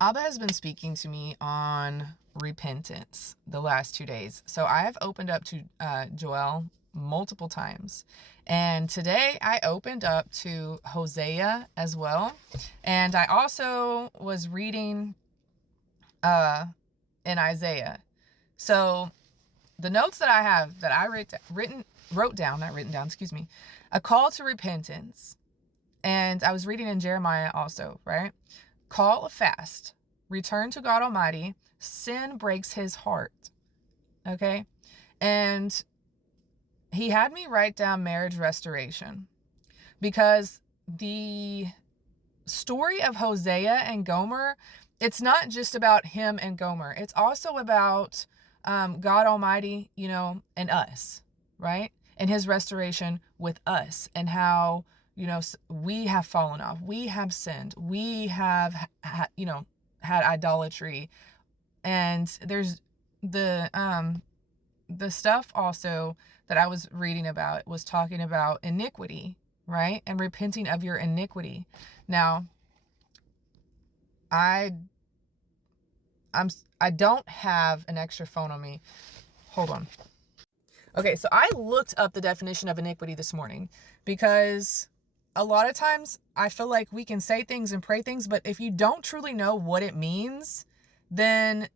Abba has been speaking to me on repentance the last 2 days. So I have opened up to Joel multiple times. And today I opened up to Hosea as well. And I also was reading in Isaiah. So the notes that I have that I wrote down, not written down, excuse me, a call to repentance. And I was reading in Jeremiah also, right? Call a fast, return to God Almighty, sin breaks his heart. Okay? And he had me write down marriage restoration because the story of Hosea and Gomer, it's not just about him and Gomer. It's also about God Almighty, and us, right? And his restoration with us and how, we have fallen off. We have sinned. We have, had idolatry. And there's the stuff also that I was reading about was talking about iniquity, right? And repenting of your iniquity. Now, I don't have an extra phone on me. Hold on. Okay, so I looked up the definition of iniquity this morning because a lot of times I feel like we can say things and pray things, but if you don't truly know what it means, then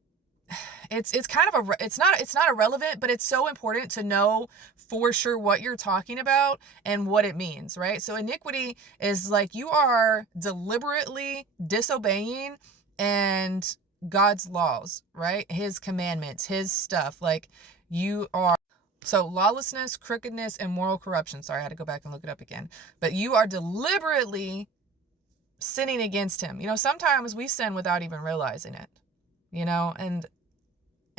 it's kind of it's not irrelevant, but it's so important to know for sure what you're talking about and what it means, right? So iniquity is like you are deliberately disobeying and God's laws, right? His commandments, his stuff. Like you are, so lawlessness, crookedness, and moral corruption. Sorry, I had to go back and look it up again. But you are deliberately sinning against him. Sometimes we sin without even realizing it, and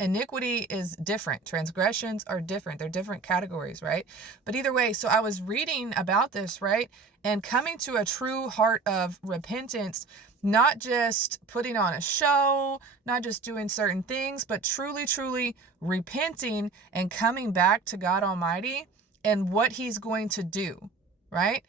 iniquity is different. Transgressions are different. They're different categories, right? But either way, so I was reading about this, right? And coming to a true heart of repentance, not just putting on a show, not just doing certain things, but truly, truly repenting and coming back to God Almighty and what he's going to do, right?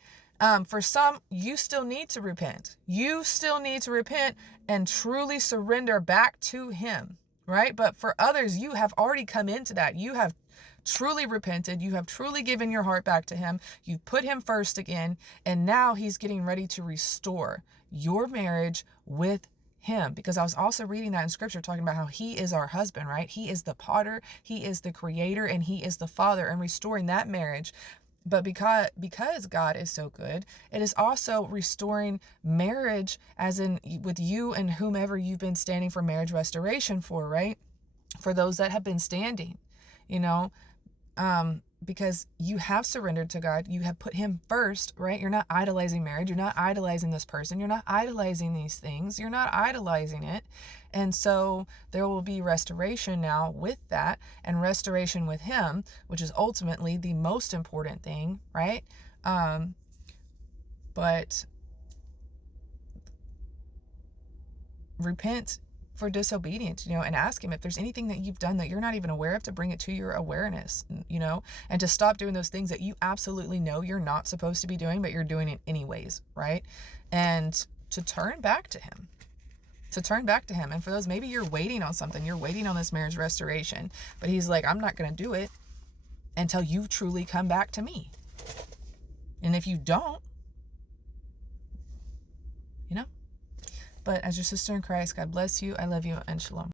For some, you still need to repent. You still need to repent and truly surrender back to him, right? But for others, you have already come into that. You have truly repented. You have truly given your heart back to him. You've put him first again. And now he's getting ready to restore your marriage with him. Because I was also reading that in scripture talking about how he is our husband, right? He is the potter, he is the creator, and he is the father, and restoring that marriage. But because God is so good, it is also restoring marriage, as in with you and whomever you've been standing for marriage restoration for, right? For those that have been standing, because you have surrendered to God. You have put him first, right? You're not idolizing marriage. You're not idolizing this person. You're not idolizing these things. You're not idolizing it. And so there will be restoration now with that, and restoration with him, which is ultimately the most important thing, right? But repent for disobedience, and ask him if there's anything that you've done that you're not even aware of, to bring it to your awareness, and to stop doing those things that you absolutely know you're not supposed to be doing, but you're doing it anyways, right? And to turn back to him. And for those, maybe you're waiting on something, you're waiting on this marriage restoration, but he's like, I'm not going to do it until you truly come back to me. And if you don't, but as your sister in Christ, God bless you. I love you, and shalom.